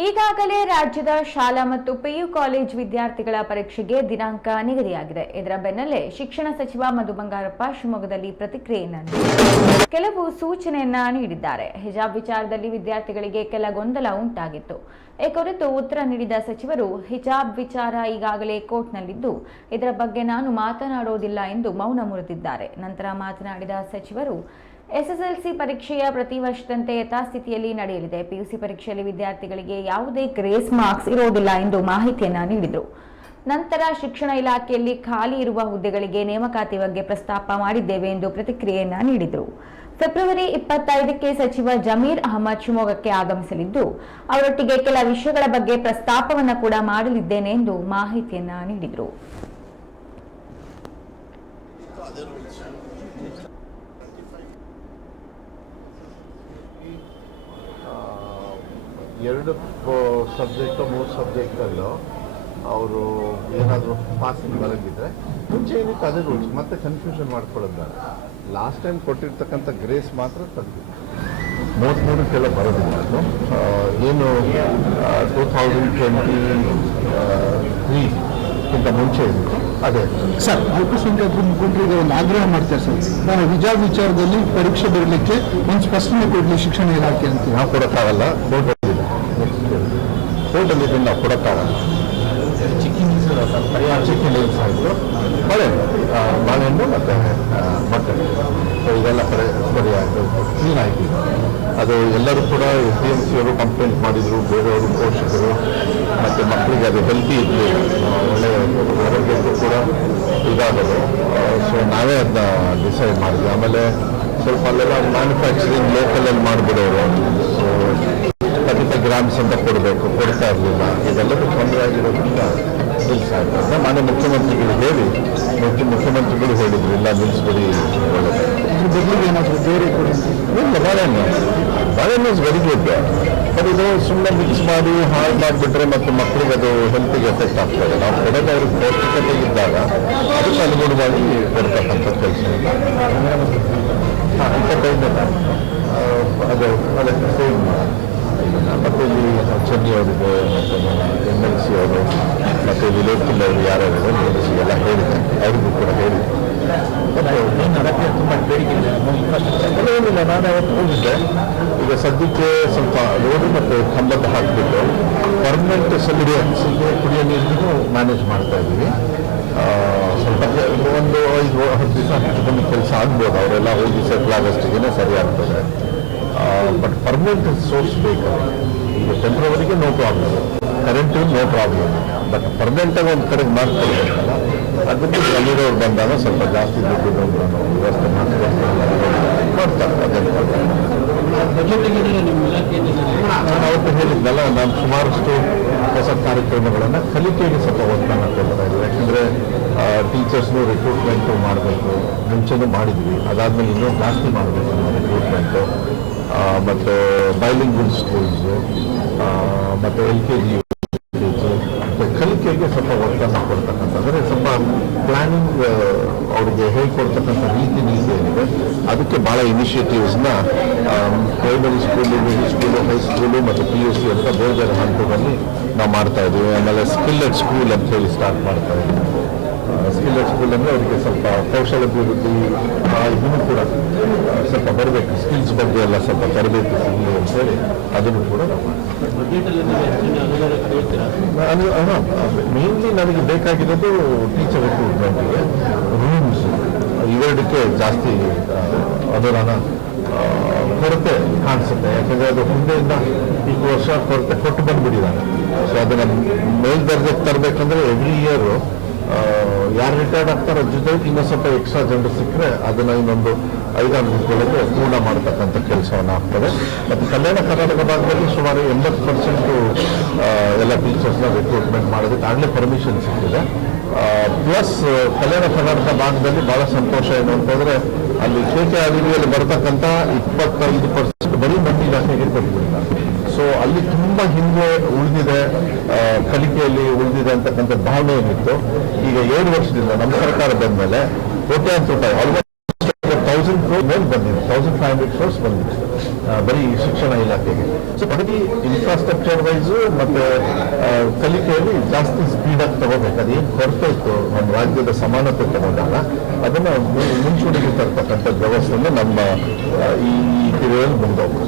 ಈಗಾಗಲೇ ರಾಜ್ಯದ ಶಾಲಾ ಮತ್ತು ಪಿಯು ಕಾಲೇಜ್ ವಿದ್ಯಾರ್ಥಿಗಳ ಪರೀಕ್ಷೆಗೆ ದಿನಾಂಕ ನಿಗದಿಯಾಗಿದೆ. ಇದರ ಬೆನ್ನಲ್ಲೇ ಶಿಕ್ಷಣ ಸಚಿವ ಮಧು ಬಂಗಾರಪ್ಪ ಶಿವಮೊಗ್ಗದಲ್ಲಿ ಪ್ರತಿಕ್ರಿಯೆಯನ್ನು. ಕೆಲವು ಸೂಚನೆಯನ್ನ ನೀಡಿದ್ದಾರೆ. ಹಿಜಾಬ್ ವಿಚಾರದಲ್ಲಿ ವಿದ್ಯಾರ್ಥಿಗಳಿಗೆ ಕೆಲ ಗೊಂದಲ ಉಂಟಾಗಿತ್ತು. ಈ ಕುರಿತು ಉತ್ತರ ನೀಡಿದ ಸಚಿವರು, ಹಿಜಾಬ್ ವಿಚಾರ ಈಗಾಗಲೇ ಕೋರ್ಟ್ನಲ್ಲಿದ್ದು, ಇದರ ಬಗ್ಗೆ ನಾನು ಮಾತನಾಡೋದಿಲ್ಲ ಎಂದು ಮೌನ ಮುರಿದಿದ್ದಾರೆ. ನಂತರ ಮಾತನಾಡಿದ ಸಚಿವರು ಎಸ್ಎಸ್ಎಲ್ಸಿ ಪರೀಕ್ಷೆಯ ಪ್ರತಿ ವರ್ಷದಂತೆ ಯಥಾಸ್ಥಿತಿಯಲ್ಲಿ ನಡೆಯಲಿದೆ. ಪಿಯುಸಿ ಪರೀಕ್ಷೆಯಲ್ಲಿ ವಿದ್ಯಾರ್ಥಿಗಳಿಗೆ ಯಾವುದೇ ಗ್ರೇಸ್ ಮಾರ್ಕ್ಸ್ ಇರೋದಿಲ್ಲ ಎಂದು ಮಾಹಿತಿಯನ್ನು ನೀಡಿದರು. ನಂತರ ಶಿಕ್ಷಣ ಇಲಾಖೆಯಲ್ಲಿ ಖಾಲಿ ಇರುವ ಹುದ್ದೆಗಳಿಗೆ ನೇಮಕಾತಿ ಬಗ್ಗೆ ಪ್ರಸ್ತಾಪ ಮಾಡಿದ್ದೇವೆ ಎಂದು ಪ್ರತಿಕ್ರಿಯೆಯನ್ನ ನೀಡಿದರು. ಫೆಬ್ರವರಿ ಇಪ್ಪತ್ತೈದಕ್ಕೆ ಸಚಿವ ಜಮೀರ್ ಅಹಮದ್ ಶಿವಮೊಗ್ಗಕ್ಕೆ ಆಗಮಿಸಲಿದ್ದು, ಅವರೊಟ್ಟಿಗೆ ಕೆಲ ವಿಷಯಗಳ ಬಗ್ಗೆ ಪ್ರಸ್ತಾಪವನ್ನು ಕೂಡ ಮಾಡಲಿದ್ದೇನೆ ಎಂದು ಮಾಹಿತಿಯನ್ನು ನೀಡಿದರು. ಎರಡು ಸಬ್ಜೆಕ್ಟು ಮೂರು ಸಬ್ಜೆಕ್ಟಲ್ಲೂ ಅವರು ಏನಾದರೂ ಪಾಸಿಂಗ್ ಬರಂಗಿದ್ರೆ ಮುಂಚೆ ಏನಿತ್ತು ಅದೇ ರೂಲ್ಸ್ ಮತ್ತೆ ಕನ್ಫ್ಯೂಷನ್ ಮಾಡ್ಕೊಳ್ಳೋದು ಬೇಡ. ಲಾಸ್ಟ್ ಟೈಮ್ ಕೊಟ್ಟಿರ್ತಕ್ಕಂಥ ಗ್ರೇಸ್ ಮಾತ್ರ ತೆಗೆದು ಮೂವತ್ತ್ಮೂರಕ್ಕೆಲ್ಲ ಬರೋದಿಲ್ಲ ಅದು. ಏನು ಟೂ ಥೌಸಂಡ್ ಟ್ವೆಂಟಿ ಇಂತ ಮುಂಚೆ ಇತ್ತು ಅದೇ. ಸರ್ ಅಲ್ಪಸಂಖ್ಯಾತರ ಮುಖಂಡರಿಗೆ ಒಂದು ಆಗ್ರಹ ಮಾಡ್ತಾರೆ ಸರ್. ನಾನು ನಿಜ ವಿಚಾರದಲ್ಲಿ ಪರೀಕ್ಷೆ ಬರಲಿಕ್ಕೆ ಒಂದು ಸ್ಪಷ್ಟನೆ ಕೊಡಲಿ ಶಿಕ್ಷಣ ಇಲಾಖೆ ಅಂತ. ನಾವು ಕೊಡೋಕ್ಕಾಗಲ್ಲ. ಕೋರ್ಟಲ್ಲಿ ಇದನ್ನು ನಾವು ಕೊಡೋಕ್ಕಾಗಲ್ಲ ಪರಿಹಾರ ಚಿಕ್ಕಿ ಆಯಿತು ಬಾಳೆಹಣ್ಣು ಬಾಳೆಹಣ್ಣು ಮತ್ತು ಮೊಟ್ಟೆ. ಸೊ ಇದೆಲ್ಲ ಪರಿ ಸರಿ ಆಯಿತು. ಕ್ಲೀನ್ ಆಯಿತು. ಅದು ಎಲ್ಲರೂ ಕೂಡ ಎಸ್ ಡಿ ಎಂ ಸಿ ಅವರು ಕಂಪ್ಲೇಂಟ್ ಮಾಡಿದರು ಬೇರೆಯವರು ಪೋಷಕರು ಮತ್ತು ಮಕ್ಕಳಿಗೆ ಅದು ಹೆಲ್ತಿ ಇತ್ತು. ಒಳ್ಳೆಯ ಆರೋಗ್ಯಕ್ಕೂ ಕೂಡ ಇದಾಗೋದು ಸೊ ನಾವೇ ಅದನ್ನ ಡಿಸೈಡ್ ಮಾಡಿದ್ವಿ. ಆಮೇಲೆ ಸ್ವಲ್ಪ ಅಲ್ಲೆಲ್ಲ ಮ್ಯಾನುಫ್ಯಾಕ್ಚರಿಂಗ್ ಲೋಕಲಲ್ಲಿ ಮಾಡಿಬಿಡೋರು. ಥರ್ಟಿ ಗ್ರಾಮ್ಸ್ ಅಂತ ಕೊಡಬೇಕು ಕೊಡ್ತಾ ಇರಲಿಲ್ಲ. ಇದೆಲ್ಲದೂ ತೊಂದರೆ ಆಗಿರೋದ್ರಿಂದ ನಿಲ್ಸ್ತಾ ಮಾನ್ಯ ಮುಖ್ಯಮಂತ್ರಿಗಳು ಹೇಳಿ ಮುಖ್ಯ ಮುಖ್ಯಮಂತ್ರಿಗಳು ಹೇಳಿದ್ರು ಇಲ್ಲ ನಿಲ್ಲಿಸ್ಬಿಡಿ ಒಳ್ಳೆದು ಇದ್ರ ಬದಲಿಗೆ ಏನಾದರೂ ಬೇರೆ ಕೊಡಿ ಅಂತ. ಇಲ್ಲ ಬಾಳೆಹಣ್ಣು ಬಾಳೆಹಣ್ಣು ಇಸ್ ವೆರಿ ಗುಡ್ ಬಟ್ ಇದು ಸುಮ್ಮನೆ ಮಿಕ್ಸ್ ಮಾಡಿ ಹಾಳು ಮಾಡಿಬಿಟ್ರೆ ಮತ್ತು ಮಕ್ಕಳಿಗೆ ಅದು ಹೆಲ್ತಿಗೆ ಎಫೆಕ್ಟ್ ಆಗ್ತದೆ. ನಾವು ಕೊಡೋದು ಅವ್ರಿಗೆ ಪೌಷ್ಟಿಕತೆ ಇದ್ದಾಗ ಅದಕ್ಕೆ ಅನುಗುಣವಾಗಿ ಕೊಡ್ತಕ್ಕಂಥ ಕೆಲಸ. ಹಾಂ ಇಪ್ಪತ್ತೈದನೇ ಅದು ಆ, ಅದು ಮಾಡಿ ಮತ್ತು ಇಲ್ಲಿ ಚೆನ್ನಿ ಅವರಿಗೆ ಮತ್ತು ಎಂ ಎಲ್ ಸಿ ಅವರು ಮತ್ತು ಲೋಕಲ್ ಅವರು ಯಾರ್ಯಾರು ಎಲ್ಲ ಹೇಳಿದೆ ಅವರಿಗೂ ಕೂಡ ಹೇಳಿ ಮತ್ತು ತುಂಬ ಬೇಡಿಕೆ ಏನಿಲ್ಲ ನಾನು ಅವತ್ತು ಹೋಗಿದ್ದೆ ಈಗ ಸದ್ಯಕ್ಕೆ ಸ್ವಲ್ಪ ರೋಡು ಮತ್ತು ಕಂಬದ ಹಾಕಿಬಿಟ್ಟು ಪರ್ಮನೆಂಟ್ ಸಲ್ಲಿಗೆ ಕುಡಿಯೋ ನೀರನ್ನು ಮ್ಯಾನೇಜ್ ಮಾಡ್ತಾ ಇದ್ದೀವಿ ಸ್ವಲ್ಪ ಒಂದು ಐದು ಹತ್ತು ದಿವಸ ಹಚ್ಚಿಕೊಂಡು ಕೆಲಸ ಆಗ್ಬೋದು ಅವರೆಲ್ಲ ಹೋಗಿ ಸೆಟ್ಲ್ ಆಗೋಷ್ಟಿಗೆ ಸರಿ ಆಗ್ತದೆ ಬಟ್ ಪರ್ಮನೆಂಟ್ ಸೋರ್ಸ್ ಬೇಕು ಟೆಂಪ್ರವರಿಗೆ no problem current no problem but ಪರ್ಮನೆಂಟಾಗಿ ಒಂದು ಕಡೆಗೆ ಮಾಡ್ಕೊಳ್ಬೇಕಲ್ಲ ಅದಕ್ಕೆ ಅಲ್ಲಿರೋರು ಬಂದಾಗ ಸ್ವಲ್ಪ ಜಾಸ್ತಿ ದುಡ್ಡು ವ್ಯವಸ್ಥೆ ಮಾಡ್ತಾರೆ. ನಾನು ಅವತ್ತು ಹೇಳಿದ್ನಲ್ಲ, ನಾನು ಸುಮಾರಷ್ಟು ಹೊಸ ಕಾರ್ಯಕ್ರಮಗಳನ್ನು ಕಲಿಕೆಗೆ ಸ್ವಲ್ಪ ಒತ್ತನ್ನು ಇದ್ದಾರೆ ಯಾಕಂದರೆ ಟೀಚರ್ಸ್ನು ರಿಕ್ರೂಟ್ಮೆಂಟು ಮಾಡಬೇಕು, ಮುಂಚೆನೂ ಮಾಡಿದ್ವಿ. ಅದಾದಮೇಲೆ ಇನ್ನೂ ಜಾಸ್ತಿ ಮಾಡಬೇಕು ರಿಕ್ರೂಟ್ಮೆಂಟು ಮತ್ತು ಬೈಲಿಂಗ್ವಲ್ ಸ್ಕೂಲ್ಸು ಮತ್ತು ಎಲ್ ಕೆ ಜಿ ಕಲಿಕೆಗೆ ಸ್ವಲ್ಪ ಒತ್ತನ್ನು ಕೊಡ್ತಕ್ಕಂಥದ್ರೆ ಸ್ವಲ್ಪ ಪ್ಲಾನಿಂಗ್ ಅವರಿಗೆ ಹೇಳ್ಕೊಡ್ತಕ್ಕಂಥ ರೀತಿ ನೀತಿ ಏನಿದೆ ಅದಕ್ಕೆ ಭಾಳ ಇನಿಷಿಯೇಟಿವ್ಸ್ನ primary school middle school high school ಮತ್ತು ಪಿ ಯು ಸಿ ಅಂತ ಬೇರೆ ಬೇರೆ ಹಂತದಲ್ಲಿ ನಾವು ಮಾಡ್ತಾ ಇದ್ದೀವಿ. ಆಮೇಲೆ ಸ್ಕಿಲ್ಡ್ ಸ್ಕೂಲ್ ಅಂತ ಹೇಳಿ ಸ್ಟಾರ್ಟ್ ಮಾಡ್ತಾ ಇದ್ದೀವಿ. ಸ್ಕಿಲ್ಲೆಡ್ ಸ್ಕೂಲ್ ಅಂದರೆ ಅವರಿಗೆ ಸ್ವಲ್ಪ ಕೌಶಲಾಭಿವೃದ್ಧಿ ಇದನ್ನು ಕೂಡ ಸ್ವಲ್ಪ ಬರಬೇಕು. ಸ್ಕಿಲ್ಸ್ ಬಗ್ಗೆ ಎಲ್ಲ ಸ್ವಲ್ಪ ತರಬೇತಿ ಸಿಗಲಿ ಅಂತೇಳಿ ಅದನ್ನು ಕೂಡ ನಾವು ಮೇನ್ಲಿ ನನಗೆ ಬೇಕಾಗಿರೋದು ಟೀಚರ್ ರಿಕ್ರೂಟ್ಮೆಂಟ್ಗೆ ರೂಮ್ಸ್ ಇವೆರಡಕ್ಕೆ ಜಾಸ್ತಿ ಅದರ ಕೊರತೆ ಕಾಣಿಸುತ್ತೆ. ಯಾಕಂದರೆ ಅದು ಹಿಂದೆಯಿಂದ ಈಗ ವರ್ಷ ಕೊರತೆ ಕೊಟ್ಟು ಬಂದ್ಬಿಟ್ಟಿದ್ದಾರೆ ಸೊ ಅದನ್ನು ಮೇಲ್ದರ್ಜೆಗೆ ತರಬೇಕಂದ್ರೆ ಎವ್ರಿ ಇಯರು ಯಾರು ರಿಟೈರ್ಡ್ ಆಗ್ತಾರೋ ಜೊತೆ ಇನ್ನೊಂದು ಸ್ವಲ್ಪ ಎಕ್ಸ್ಟ್ರಾ ಜನರು ಸಿಕ್ಕರೆ ಅದನ್ನು ಇನ್ನೊಂದು ಐದಾರು ದಿನಗಳಿಗೆ ಪೂರ್ಣ ಮಾಡತಕ್ಕಂಥ ಕೆಲಸವನ್ನು ಆಗ್ತದೆ. ಮತ್ತು ಕಲ್ಯಾಣ ಕರ್ನಾಟಕ ಭಾಗದಲ್ಲಿ ಸುಮಾರು ಎಂಬತ್ತು ಪರ್ಸೆಂಟು ಎಲ್ಲ ಟೀಚರ್ಸ್ನ ರಿಕ್ರೂಟ್ಮೆಂಟ್ ಮಾಡೋದಕ್ಕೆ ಆಗಲೇ ಪರ್ಮಿಷನ್ ಸಿಕ್ಕಿದೆ. ಪ್ಲಸ್ ಕಲ್ಯಾಣ ಕರ್ನಾಟಕ ಭಾಗದಲ್ಲಿ ಭಾಳ ಸಂತೋಷ ಏನು ಅಂತಂದರೆ ಅಲ್ಲಿ ಕೆ ಕೆ ಅಲ್ಲಿ ಬರ್ತಕ್ಕಂಥ ಇಪ್ಪತ್ತೈದು ಪರ್ಸೆಂಟ್ ಬರೀ ಮಂದಿ ಜಾಸ್ತಿ ಕೊಟ್ಬಿಡ್ತಾರೆ ಸೊ ಅಲ್ಲಿ ತುಂಬ ಹಿಂದೆ ಉಳಿದಿದೆ ಕಲಿಕೆಯಲ್ಲಿ ಉಳಿದಿದೆ ಅಂತಕ್ಕಂಥ ಭಾವನೆ ಏನಿತ್ತು ಈಗ ಏಳು ವರ್ಷದಿಂದ ನಮ್ಮ ಸರ್ಕಾರ ಬಂದ ಮೇಲೆ ಕೋಟ್ಯಾಂತರ ರೂಪಾಯಿ ಆಲ್ಮೋಸ್ಟ್ ತೌಸಂಡ್ ಕ್ರೋರ್ ಮೇಲೆ ಬಂದಿದೆ ತೌಸಂಡ್ ಫೈವ್ ಹಂಡ್ರೆಡ್ ಕ್ರೋರ್ಸ್ ಬಂದಿದೆ ಬರೀ ಶಿಕ್ಷಣ ಇಲಾಖೆಗೆ. ಸೊ ಅದಕ್ಕೆ ಇನ್ಫ್ರಾಸ್ಟ್ರಕ್ಚರ್ ವೈಸು ಮತ್ತೆ ಕಲಿಕೆಯಲ್ಲಿ ಜಾಸ್ತಿ ಸ್ಪೀಡಾಗಿ ತಗೋಬೇಕು. ಅದೇನು ಕೊರತೆ ಇತ್ತು? ನಮ್ಮ ರಾಜ್ಯದ ಸಮಾನತೆ ತಗೊಂಡಾಗ ಅದನ್ನು ಮುಂಚೂಣಿಗೆ ತರ್ತಕ್ಕಂಥ ವ್ಯವಸ್ಥೆಯನ್ನು ನಮ್ಮ ಈ ಬಂದವು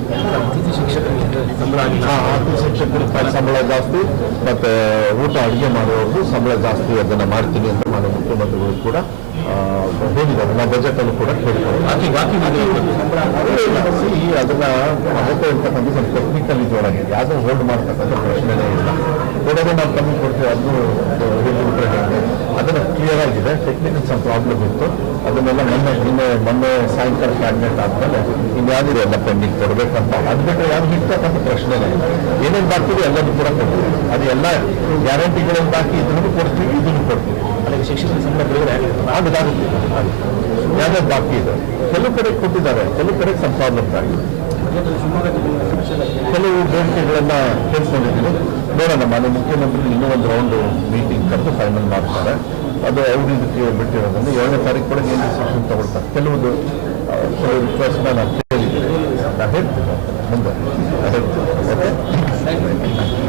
ಹಾ, ಆರ್ಥಿಕ ಶಿಕ್ಷಕರು ಸಂಬಳ ಜಾಸ್ತಿ ಮತ್ತೆ ಊಟ ಅಡುಗೆ ಮಾಡುವವ್ರಿಗೂ ಸಂಬಳ ಜಾಸ್ತಿ ಅದನ್ನು ಮಾಡ್ತೀನಿ ಅಂತ ಮಾನ್ಯ ಮುಖ್ಯಮಂತ್ರಿಗಳು ಕೂಡ ಹೇಳಿದ್ದಾರೆ. ನಾವು ಕೂಡ ಅಲ್ಲೂ ಕೂಡ ಬಾಕಿ ಸಿ ಅದನ್ನ ಹೋಗ್ತಾ ಇರ್ತಕ್ಕಂಥ ಸ್ವಲ್ಪ ಟೆಕ್ನಿಕಲ್ ಇದೊಳಗೆ ಯಾವುದೋ ಹೋಲ್ಡ್ ಮಾಡ್ತಕ್ಕಂಥ ಪ್ರಶ್ನೆನೇ ಇಲ್ಲ ಕೊಡೋದೇ ನಾವು ಕಮ್ಮಿ ಕೊಡ್ತೀವಿ ಅದು ಹೇಳಿಬಿಟ್ರೆ ಹೇಗೆ ಅದನ್ನ ಕ್ಲಿಯರ್ ಆಗಿದೆ ಟೆಕ್ನಿಕಲ್ ಸ್ವಲ್ಪ ಪ್ರಾಬ್ಲಮ್ ಇತ್ತು ಅದನ್ನೆಲ್ಲ ಮೊನ್ನೆ ನಿನ್ನೆ ಮೊನ್ನೆ ಸಾಯಂಕಾಲ ಕ್ಯಾಬಿನೆಟ್ ಆದಮೇಲೆ ಇನ್ಯಾವುದಿದೆ ಎಲ್ಲ ಪೆಂಡಿಂಗ್ ಕೊಡಬೇಕಂತ ಅದು ಬಿಟ್ಟರೆ ಯಾರು ಇರ್ತಕ್ಕಂಥ ಪ್ರಶ್ನೆನೇ ಇಲ್ಲ ಏನೇನು ಬಾಕಿ ಇದೆ ಎಲ್ಲನೂ ಕೂಡ ಕೊಡ್ತೀವಿ ಅದು ಎಲ್ಲ ಗ್ಯಾರಂಟಿಗಳನ್ನು ಬಾಕಿ ಇದನ್ನು ಕೊಡ್ತೀವಿ ಇದನ್ನು ಕೊಡ್ತೀವಿ ಅದಕ್ಕೆ ಶಿಕ್ಷಕರ ಆಗಿರುತ್ತೆ ಆಗುತ್ತೆ ಯಾವ್ಯಾವ್ದು ಬಾಕಿ ಇದೆ? ಕೆಲವು ಕಡೆ ಕೊಟ್ಟಿದ್ದಾರೆ, ಕೆಲವು ಕಡೆ ಪ್ರಾಬ್ಲಮ್ ಆಗಿದೆ. ಕೆಲವು ಬೇಡಿಕೆಗಳನ್ನ ಕೇಳ್ಕೊಂಡಿದ್ದೀನಿ ನೋಡೋಣ, ಮಾನ್ಯ ಮುಖ್ಯಮಂತ್ರಿ ಇನ್ನೂ ಒಂದು ರೌಂಡ್ ಮೀಟಿಂಗ್ ಕರೆದು ಫೈನಲ್ ಮಾಡ್ತಾರೆ. ಅದು ಅವ್ರಿಗೆ ಜೊತೆ ಬಿಟ್ಟಿರೋದ್ರಿಂದ ಏಳನೇ ತಾರೀಕು ಕೂಡ ಏನು ಡಿಸಿಷನ್ ತಗೊಳ್ತಾರೆ ಕೆಲವೊಂದು ಕೆಲವು ರಿಕ್ವೆಸ್ಟ್ ನಾನು ಕೇಳಿದ್ದೀನಿ. ನಾನು ಹೇಳ್ತೀನಿ ಮುಂದೆ. ಅದೇ ಹೇಳ್ತೀನಿ.